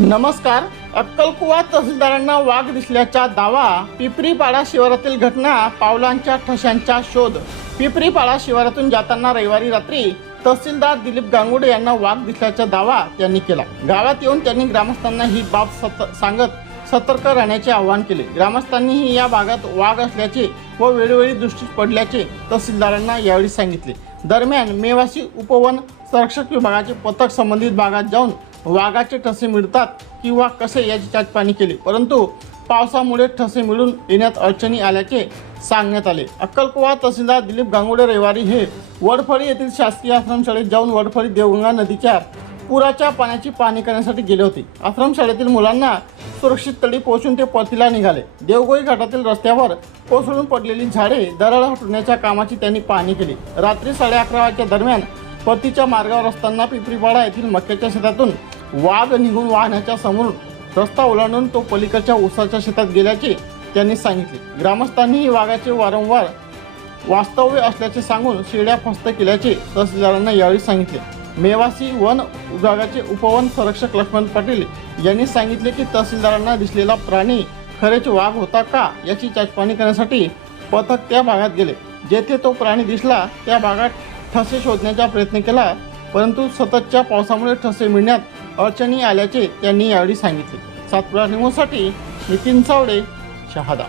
नमस्कार. अक्कलकुवा तहसीलदारांना वाघ दिसल्याचा दावा पिपरीपाडा शिवारातील घटना पावलांच्या ठशांचा शोध. पिपरीपाडा शिवारातून जाताना रविवारी रात्री तहसीलदार दिलीप गांगुडे यांना वाघ दिसल्याचा दावा त्यांनी केला. गावात येऊन त्यांनी ग्रामस्थांना ही बाब सत सांगत सतर्क राहण्याचे आवाहन केले. ग्रामस्थांनीही या भागात वाघ असल्याचे व वेळोवेळी दृष्टीस पडल्याचे तहसीलदारांना यावेळी सांगितले. दरम्यान मेवासी उपवन संरक्षक विभागाचे पथक संबंधित भागात जाऊन वाघाचे ठसे मिळतात किंवा कसे याची चाचपाणी केली? परंतु पावसामुळे ठसे मिळून येण्यात अडचणी आल्याचे सांगण्यात आले. अक्कलकुवा तहसीलदार दिलीप गांगुडे रविवारी हे वडफळी येथील शासकीय आश्रमशाळेत जाऊन वडफळी देवगंगा नदीच्या पुराच्या पाण्याची पाणी करण्यासाठी गेले होते. आश्रमशाळेतील मुलांना सुरक्षित तळी पोहोचून ते परतीला निघाले. देवगोई घाटातील रस्त्यावर कोसळून पडलेली झाडे दरड हटवण्याच्या कामाची त्यांनी पाहणी केली. रात्री साडे अकरा वाजच्या दरम्यान पतीच्या मार्गावर असताना पिपरीपाडा येथील मक्याच्या शेतातून वाघ निघून वाहनाच्या समोर रस्ता ओलांडून तो पलीकडच्या ऊसाच्या शेतात गेल्याचे त्यांनी सांगितले. ग्रामस्थांनीही वाघाचे वारंवार वास्तव्य असल्याचे सांगून शेड्या फस्त केल्याचे तहसीलदारांना यावेळी सांगितले. मेवासी वन विभागाचे उपवन संरक्षक लक्ष्मण पाटील यांनी सांगितले की तहसीलदारांना दिसलेला प्राणी खरेच वाघ होता का याची चाचपणी करण्यासाठी पथक त्या भागात गेले. जेथे तो प्राणी दिसला त्या भागात ठसे शोधण्याचा प्रयत्न केला परंतु सततच्या पावसामुळे ठसे मिळण्यात अडचणी आल्याचे त्यांनी यावेळी सांगितले. सातपुडा न्यूजसाठी नितीन सावडे शहादा.